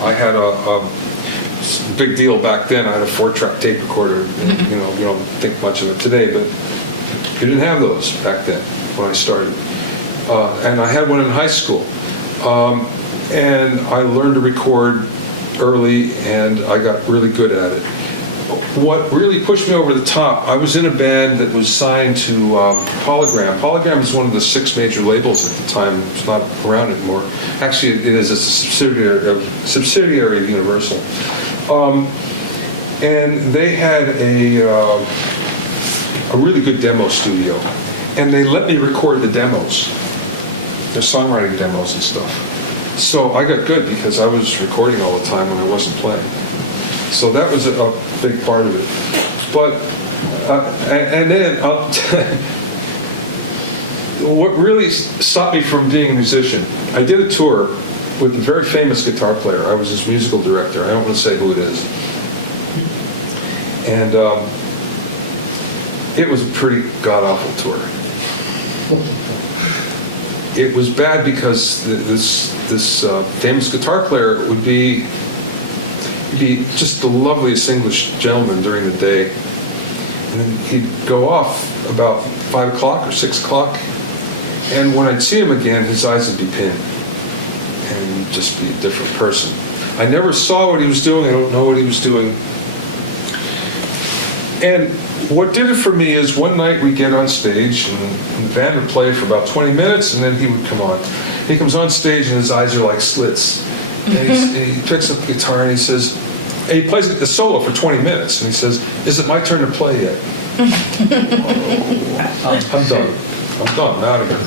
I had a big deal back then. I had a 4-track tape recorder. And, you know, we don't think much of it today, but you didn't have those back then when I started. And I had one in high school. And I learned to record early, and I got really good at it. What really pushed me over the top, I was in a band that was signed to Polygram. Polygram is one of the 6 major labels at the time. It's not around anymore. Actually, it is a subsidiary of Universal. And they had a really good demo studio. And they let me record the demos, their songwriting demos and stuff. So I got good because I was recording all the time when I wasn't playing. So that was a big part of it. But, and then what really stopped me from being a musician, I did a tour with a very famous guitar player. I was his musical director. I don't want to say who it is. And it was a pretty god-awful tour. It was bad because this famous guitar player would be just the loveliest English gentleman during the day. And then he'd go off about 5 o'clock or 6 o'clock. And when I'd see him again, his eyes would be pinned. And he'd just be a different person. I never saw what he was doing. I don't know what he was doing. And what did it for me is one night we'd get on stage and the band would play for about 20 minutes and then he would come on. He comes on stage and his eyes are like slits. And he picks up the guitar and he says, and he plays the solo for 20 minutes and he says, "Is it my turn to play yet?" I'm done. I'm out of here.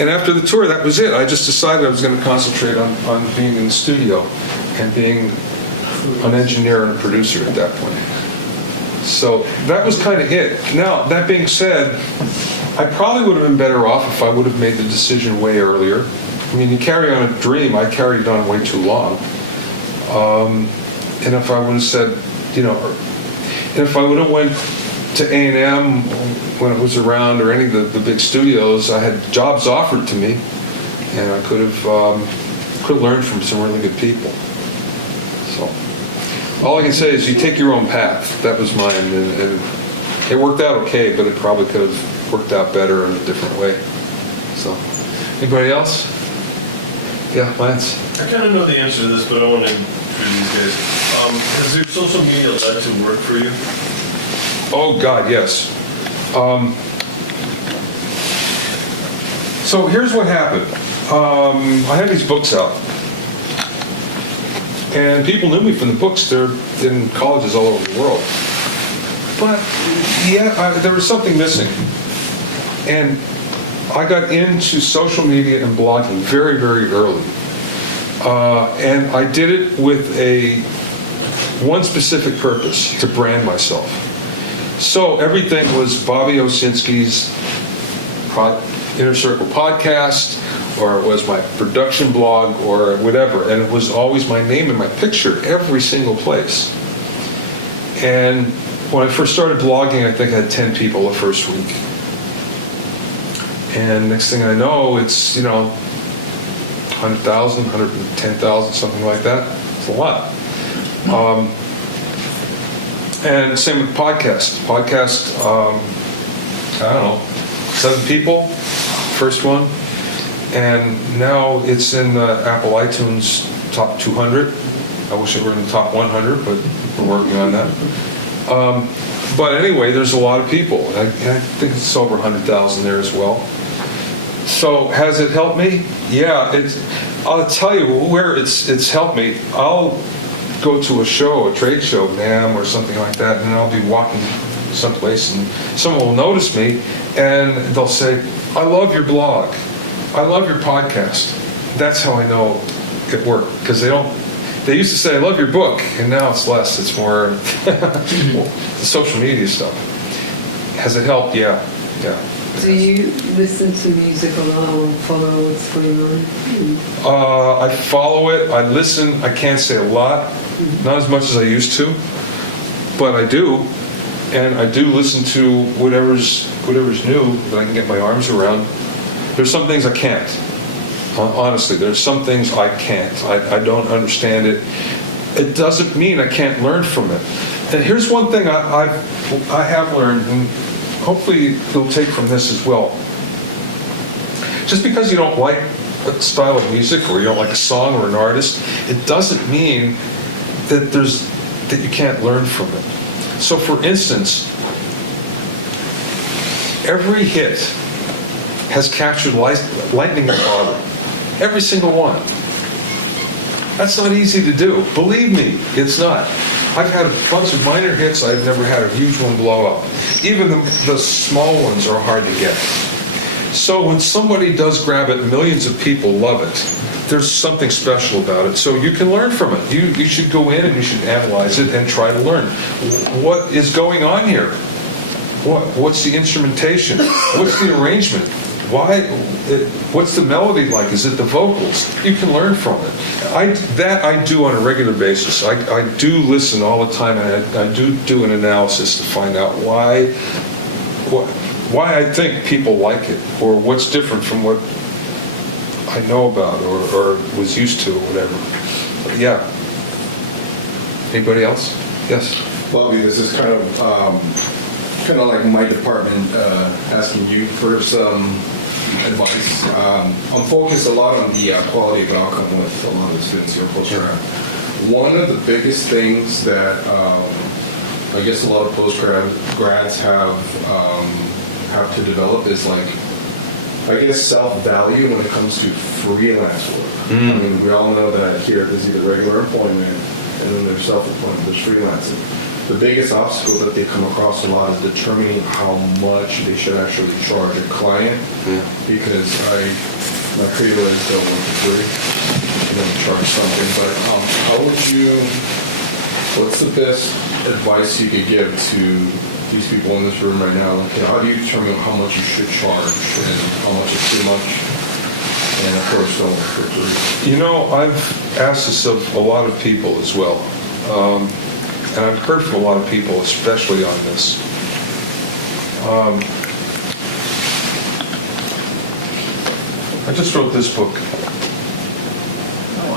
And after the tour, that was it. I just decided I was going to concentrate on being in the studio and being an engineer and a producer at that point. So that was kind of it. Now, that being said, I probably would have been better off if I would have made the decision way earlier. I mean, you carry on a dream. I carried it on way too long. And if I would have said, you know, and if I would have went to A&M when it was around, or any of the big studios, I had jobs offered to me, and I could have learned from some really good people. So all I can say is you take your own path. That was mine, and it worked out okay, but it probably could have worked out better in a different way. So, anybody else? Yeah, Lance. I kind of know the answer to this, but I want to for these guys. Has your social media led to work for you? Oh God, yes. So here's what happened. I had these books out, and people knew me from the books. They're in colleges all over the world. But yeah, there was something missing, and I got into social media and blogging very, very early. And I did it with one specific purpose, to brand myself. So everything was Bobby Owsinski's Inner Circle podcast, or it was my production blog, or whatever. And it was always my name and my picture every single place. And when I first started blogging, I think I had 10 people the first week. And next thing I know, it's, 100,000, 110,000, something like that. It's a lot. And same with podcast. Podcast, I don't know, 7 people, first one. And now it's in Apple iTunes top 200. I wish it were in the top 100, but we're working on that. But anyway, there's a lot of people. I think it's over 100,000 there as well. So has it helped me? Yeah, I'll tell you where it's helped me. I'll go to a show, a trade show, NAM or something like that, and I'll be walking someplace and someone will notice me and they'll say, I love your blog. I love your podcast. That's how I know it worked. Because they used to say, I love your book, and now it's less. It's more the social media stuff. Has it helped? Yeah. Do you listen to music a lot or follow what's going on? I follow it. I listen. I can't say a lot. Not as much as I used to. But I do. And I do listen to whatever's new that I can get my arms around. There's some things I can't. Honestly, there's some things I can't. I don't understand it. It doesn't mean I can't learn from it. And here's one thing I have learned, and hopefully you'll take from this as well. Just because you don't like a style of music or you don't like a song or an artist, it doesn't mean that you can't learn from it. So for instance, every hit has captured lightning in a bottle. Every single one. That's not easy to do. Believe me, it's not. I've had a bunch of minor hits. I've never had a huge one blow up. Even the small ones are hard to get. So when somebody does grab it, millions of people love it. There's something special about it. So you can learn from it. You should go in and you should analyze it and try to learn. What is going on here? What's the instrumentation? What's the arrangement? What's the melody like? Is it the vocals? You can learn from it. I do on a regular basis. I do listen all the time, and I do an analysis to find out why I think people like it, or what's different from what I know about or was used to, or whatever. But yeah. Anybody else? Yes. Bobby, this is kind of like my department asking you for some advice. I'm focused a lot on the quality of outcome with a lot of the students here post-grad. One of the biggest things that I guess a lot of post-grads have to develop is I guess self-value when it comes to freelance work. I mean, we all know that here there's either regular employment and then there's self-employment, there's freelancing. The biggest obstacle that they come across a lot is determining how much they should actually charge a client. Because my credo is don't work for free, and then charge something. But what's the best advice you could give to these people in this room right now? How do you determine how much you should charge and how much is too much? And of course, don't work for free. You know, I've asked this of a lot of people as well. And I've heard from a lot of people, especially on this. I just wrote this book.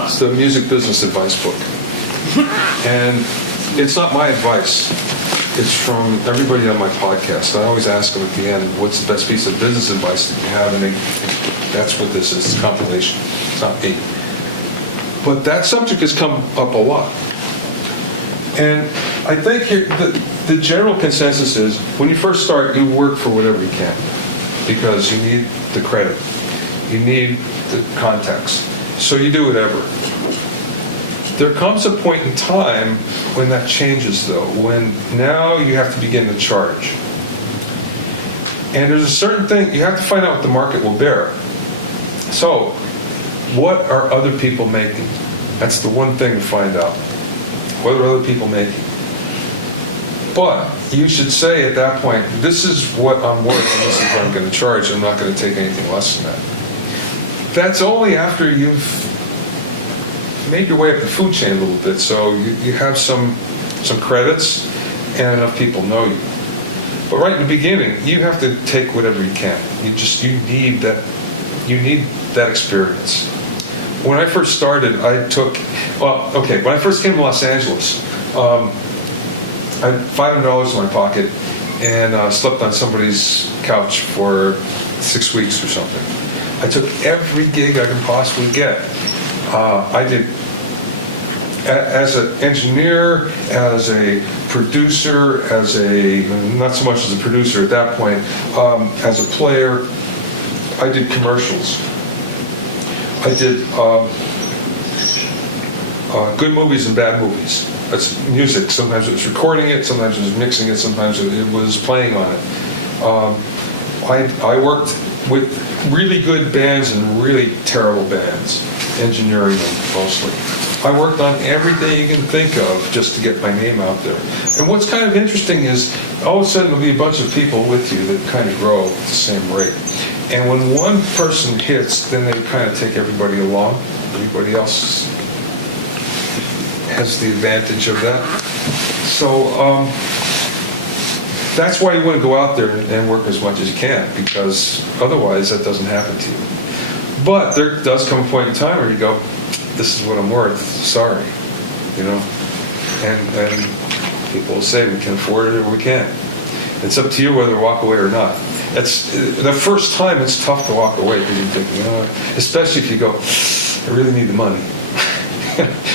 It's the music business advice book. And it's not my advice. It's from everybody on my podcast. I always ask them at the end, what's the best piece of business advice that you have? And that's what this is, it's a compilation. It's not me. But that subject has come up a lot. And I think here, the general consensus is, when you first start, you work for whatever you can, because you need the credit, you need the contacts, so you do whatever. There comes a point in time when that changes, though, when now you have to begin to charge. And there's a certain thing, you have to find out what the market will bear. So, what are other people making? That's the one thing to find out. What are other people making? But you should say at that point, this is what I'm worth and this is what I'm going to charge. I'm not going to take anything less than that. That's only after you've made your way up the food chain a little bit. So you have some credits and enough people know you. But right in the beginning, you have to take whatever you can. You need that experience. When I first started, when I first came to Los Angeles, I had $500 in my pocket and slept on somebody's couch for 6 weeks or something. I took every gig I could possibly get. I did, as an engineer, as a producer, not so much as a producer at that point, as a player, I did commercials. I did good movies and bad movies. That's music. Sometimes it was recording it, sometimes it was mixing it, sometimes it was playing on it. I worked with really good bands and really terrible bands, engineering them mostly. I worked on everything you can think of just to get my name out there. And what's kind of interesting is all of a sudden there'll be a bunch of people with you that kind of grow at the same rate. And when one person hits, then they kind of take everybody along. Everybody else has the advantage of that. So that's why you want to go out there and work as much as you can, because otherwise that doesn't happen to you. But there does come a point in time where you go, this is what I'm worth, sorry, you know? And people will say we can afford it or we can't. It's up to you whether to walk away or not. It's the first time it's tough to walk away because you're thinking, especially if you go, I really need the money.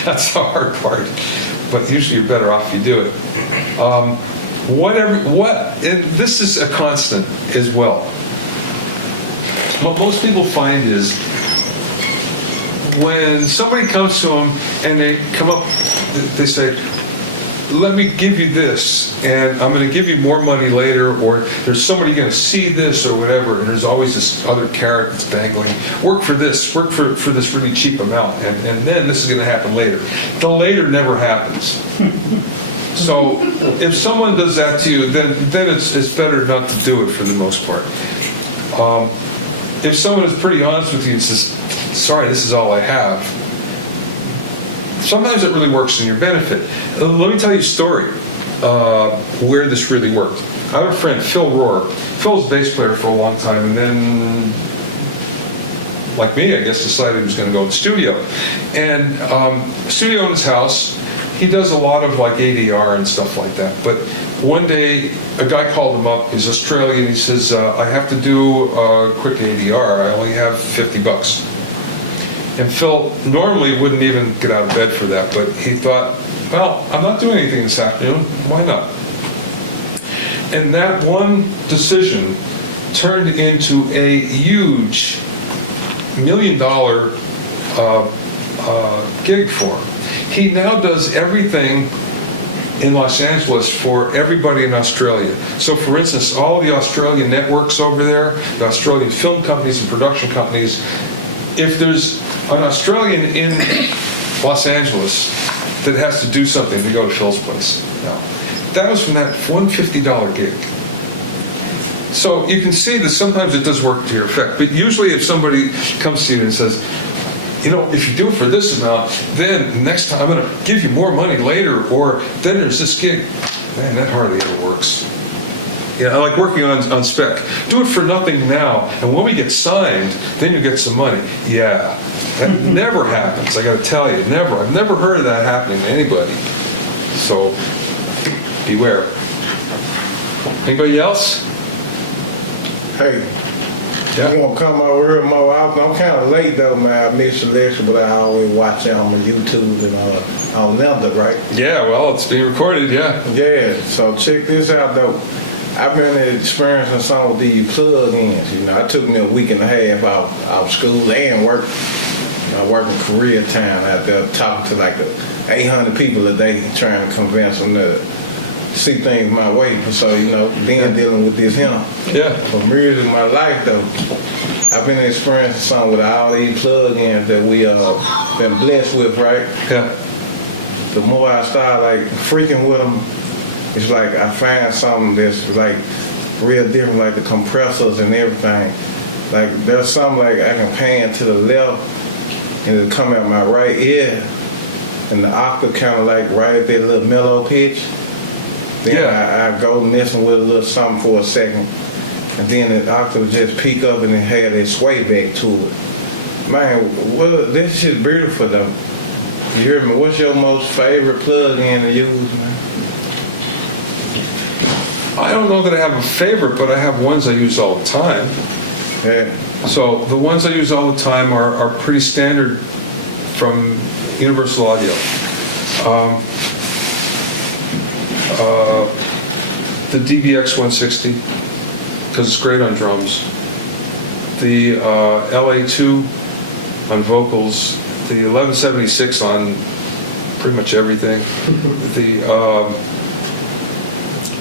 That's the hard part. But usually you're better off if you do it. And this is a constant as well. What most people find is when somebody comes to them and they come up, they say, let me give you this, and I'm going to give you more money later, or there's somebody going to see this or whatever, and there's always this other carrot that's dangling. Work for this this really cheap amount, and then this is going to happen later. The later never happens. So if someone does that to you, then it's better not to do it for the most part. If someone is pretty honest with you and says, sorry, this is all I have, sometimes it really works in your benefit. Let me tell you a story where this really worked. I have a friend, Phil Rohr. Phil's a bass player for a long time, and then, like me, I guess, decided he was going to go to the studio. And studio in his house, he does a lot of like ADR and stuff like that. But one day, a guy called him up. He's Australian. He says, I have to do a quick ADR. I only have $50. And Phil normally wouldn't even get out of bed for that, but he thought, well, I'm not doing anything this afternoon. Why not? And that one decision turned into a huge $1 million gig for him. He now does everything in Los Angeles for everybody in Australia. So for instance, all the Australian networks over there, the Australian film companies and production companies, if there's an Australian in Los Angeles that has to do something, they go to Phil's place. Now, that was from that $150 gig. So you can see that sometimes it does work to your effect, but usually if somebody comes to you and says, you know, if you do it for this amount, then next time I'm going to give you more money later, or then there's this gig. Man, that hardly ever works. You know, I like working on spec. Do it for nothing now, and when we get signed, then you get some money. Yeah, that never happens, I got to tell you, never. I've never heard of that happening to anybody. So, beware. Anybody else? Hey, Yeah. I'm gonna come over here more often. I'm kind of late though, man. I missed the lecture, but I always watch it on YouTube and on Namrok, right? Yeah, well, it's being recorded, yeah. Yeah. So check this out though. I've been experiencing some of these plug-ins. You know, I took me a week and a half out school and work. You know, working Koreatown out there, talking to like 800 people a day, trying to convince them to see things my way. So, you know, then dealing with this here. Yeah. For years of my life, though, I've been experiencing something with all these plug-ins that we been blessed with, right? Yeah. The more I start like freaking with them, it's like I find something that's like real different, like the compressors and everything. Like there's something like I can pan to the left and it'll come out my right ear, and the octave kind of like right at that little mellow pitch. Then I go messing with a little something for a second, and then the octave just peak up and then have that sway back to it. Man, well, this shit's beautiful though. You hear me? What's your most favorite plug-in to use, man? I don't know that I have a favorite, but I have ones I use all the time. Yeah. So the ones I use all the time are pretty standard from Universal Audio. The DBX 160, because it's great on drums. The LA2 on vocals. The 1176 on pretty much everything. The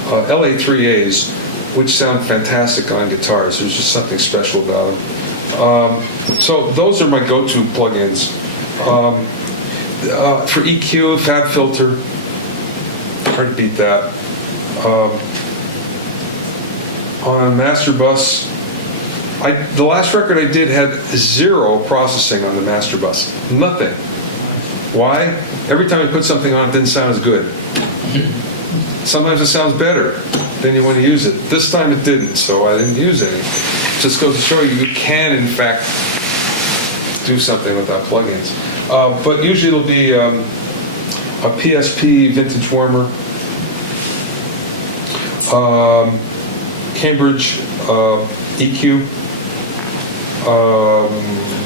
LA3As, which sound fantastic on guitars. There's just something special about them. So those are my go-to plugins. For EQ, Fab Filter, hard to beat that. On Master Bus, the last record I did had 0 processing on the Master Bus. Nothing. Why? Every time I put something on, it didn't sound as good. Sometimes it sounds better than you want to use it. This time it didn't, so I didn't use any. Just goes to show you can, in fact, do something without plugins. But usually it'll be a PSP Vintage Warmer, Cambridge EQ,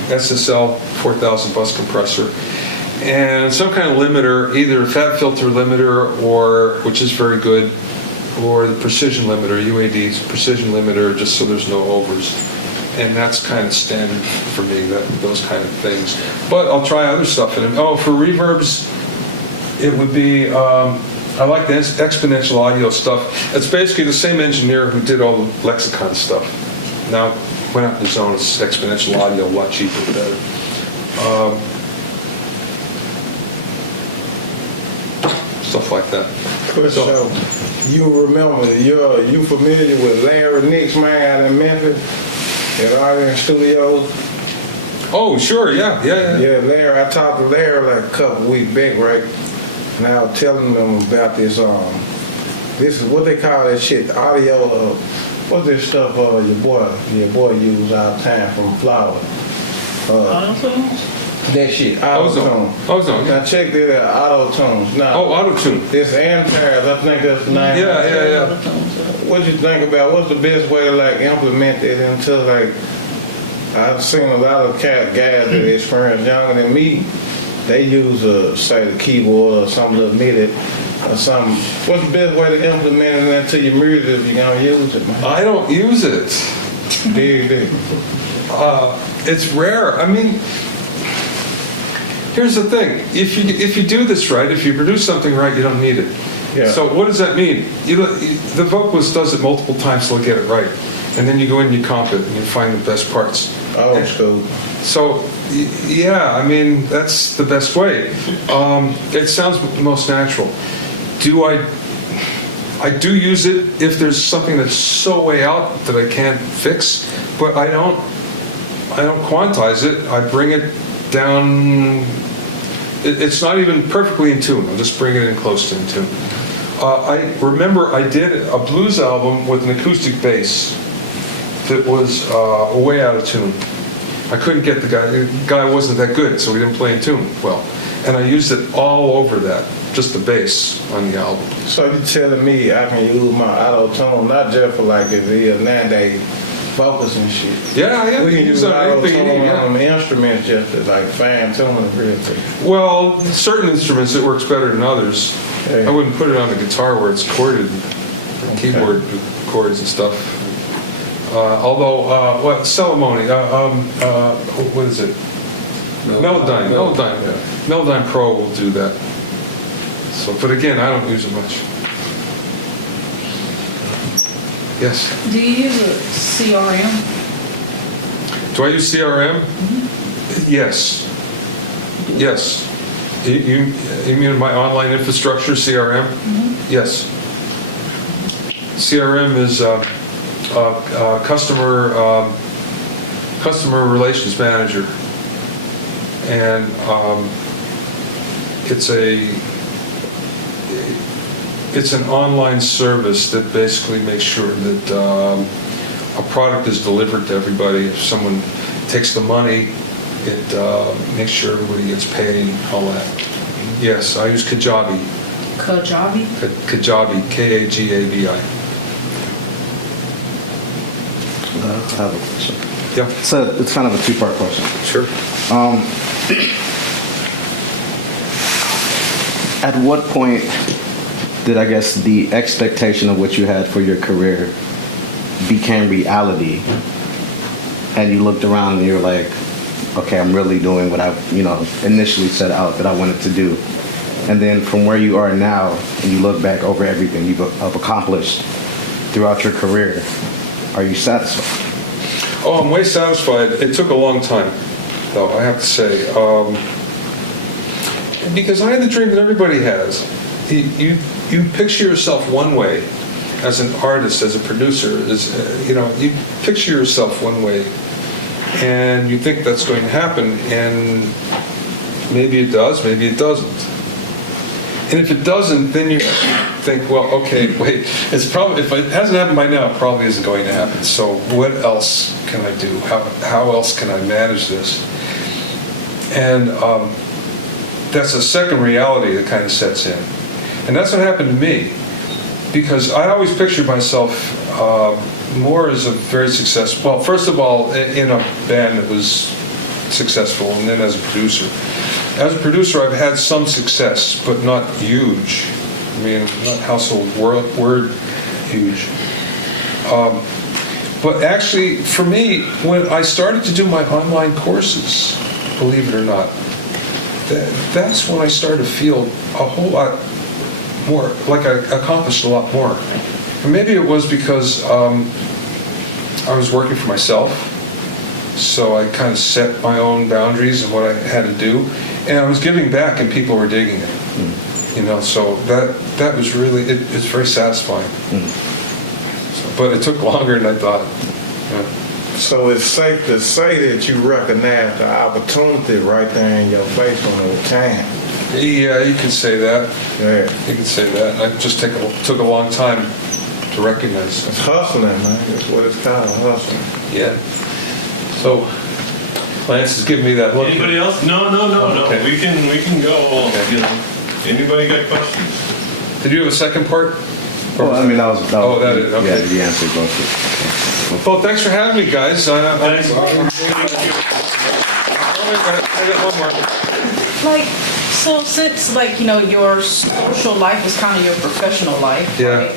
SSL 4000 bus compressor, and some kind of limiter, either a Fab Filter limiter, or, which is very good, or the precision limiter, UAD's precision limiter, just so there's no overs. And that's kind of standard for me, those kind of things. But I'll try other stuff in it. Oh, for reverbs, it would be, I like the exponential audio stuff. It's basically the same engineer who did all the Lexicon stuff. Now, went out in his own, it's exponential audio, a lot cheaper and better. Stuff like that. So, you remember, you familiar with Larry Nix, man, out in Memphis? At Audience Studios? Oh, sure, yeah. Yeah, Larry, I talked to Larry like a couple weeks back, right? And I was telling them about this is what they call that shit, audio, what's this stuff your boy used all the time from Flower? That shit, Auto-Tune. Ozone, yeah. Now check this out, Auto-Tunes. Now, Auto-Tune. this Ampers, I think that's the name. Yeah. What you think about, what's the best way to like implement it into like, I've seen a lot of guys that experience younger than me, they use say the keyboard or some little MIDI or something. What's the best way to implement it into your music if you're gonna use it, man? I don't use it. Dig. It's rare. I mean, here's the thing. If you do this right, if you produce something right, you don't need it. Yeah. So what does that mean? The vocalist does it multiple times till they get it right. And then you go in and you comp it and you find the best parts. Old school. So, yeah, I mean, that's the best way. It sounds most natural. I do use it if there's something that's so way out that I can't fix, but I don't quantize it. I bring it down. It's not even perfectly in tune. I'll just bring it in close to in tune. I remember I did a blues album with an acoustic bass that was way out of tune. I couldn't get the guy wasn't that good, so he didn't play in tune well. And I used it all over that, just the bass on the album. So you telling me I can use my Auto-Tune not just for like it is nowadays vocals and shit? Yeah. We can use Auto-Tune yeah. on the instruments just to like fine tune it real quick. Well, certain instruments it works better than others. Yeah. I wouldn't put it on the guitar where it's corded, keyboard chords and stuff. Although, Ceremony, what is it? Melodyne. Melodyne Pro will do that. So, but again, I don't use it much. Yes. Do you use a CRM? Do I use CRM? Mm-hmm. Yes. You mean my online infrastructure, CRM? Mm-hmm. Yes. CRM is customer relations manager, and it's an online service that basically makes sure that a product is delivered to everybody. If someone takes the money, it makes sure everybody gets paid, all that. Yes, I use Kajabi. Kajabi? Kajabi, K-A-G-A-B-I. I have a question. Yeah. So it's kind of a two-part question. Sure. At what point did, I guess, the expectation of what you had for your career became reality, and you looked around and you were like, okay, I'm really doing what I initially set out that I wanted to do? And then from where you are now, and you look back over everything you've accomplished throughout your career, are you satisfied? Oh, I'm way satisfied. It took a long time, though, I have to say. Because I had the dream that everybody has. You picture yourself one way as an artist, as a producer, you picture yourself one way, and you think that's going to happen, and maybe it does, maybe it doesn't. And if it doesn't, then you think, well, okay, wait, it's probably, if it hasn't happened by now, it probably isn't going to happen. So what else can I do? How else can I manage this? And that's a second reality that kind of sets in. And that's what happened to me. Because I always pictured myself more as a very successful, well, first of all, in a band that was successful, and then as a producer. As a producer, I've had some success, but not huge. I mean, not household word huge. But actually, for me, when I started to do my online courses, believe it or not, that's when I started to feel a whole lot more, like I accomplished a lot more. And maybe it was because I was working for myself, so I kind of set my own boundaries of what I had to do, and I was giving back, and people were digging it. So that was really, it's very satisfying. But it took longer than I thought. Yeah. So it's safe to say that you recognize the opportunity right there in your face when it was time. Yeah, you can say that. Yeah. You can say that. It just took a long time to recognize. It's hustling, man. That's what it's called, hustling. Yeah. So, Lance is giving me that look. Anybody else? No. Okay. We can go. Okay. Anybody got questions? Did you have a second part? Well, I mean, that was Oh, that is, okay. Yeah, the answer both. Well, thanks for having me, guys. Thanks. I got one more. Like, so since your social life is kind of your professional life, Yeah. right?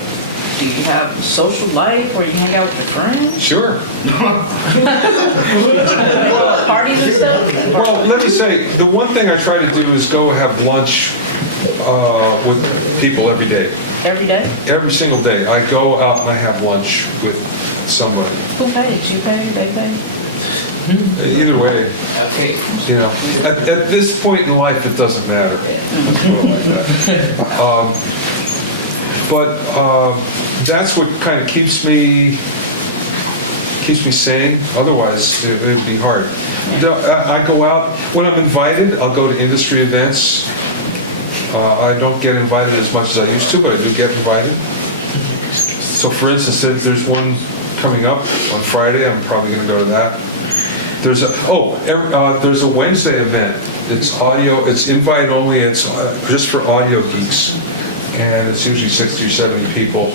Do you have a social life where you hang out with your friends? Sure. Like, parties and stuff? Well, let me say, the one thing I try to do is go have lunch with people every day. Every day? Every single day. I go out and I have lunch with somebody. Who pays? You pay? They pay? Either way, Okay. at this point in life, it doesn't matter. Let's put it like that. But that's what kind of keeps me sane. Otherwise, it'd be hard. I go out when I'm invited. I'll go to industry events. I don't get invited as much as I used to, but I do get invited. So, for instance, if there's one coming up on Friday, I'm probably going to go to that. There's a Wednesday event. It's audio. It's invite only. It's just for audio geeks, and it's usually 60 or 70 people.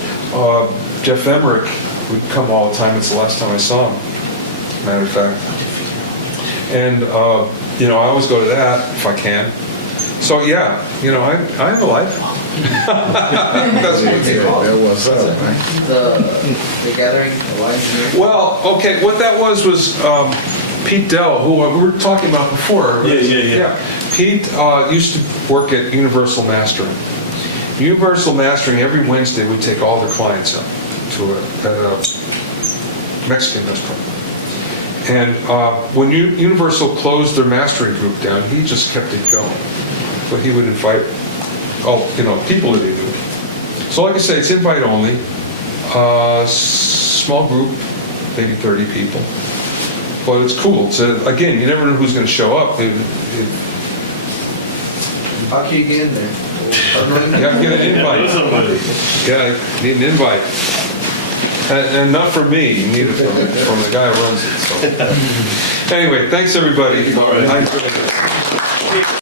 Geoff Emerick would come all the time. It's the last time I saw him, matter of fact. And I always go to that if I can. So yeah, I have a life. That's what it's called. That was up, man. The gathering, the live. Well, okay, what that was Pete Dell, who we were talking about before. Yeah. Pete used to work at Universal Mastering. Universal Mastering, every Wednesday, would take all their clients up to a Mexican restaurant. And when Universal closed their mastering group down, he just kept it going. But he would invite people that he knew. So like I say, it's invite only. Small group, maybe 30 people. But it's cool. Again, you never know who's going to show up. How can you get in there? You have to get an invite. Yeah, you need an invite. And not from me, you need it from the guy who runs it. So. Anyway, thanks everybody. All right. I enjoyed it.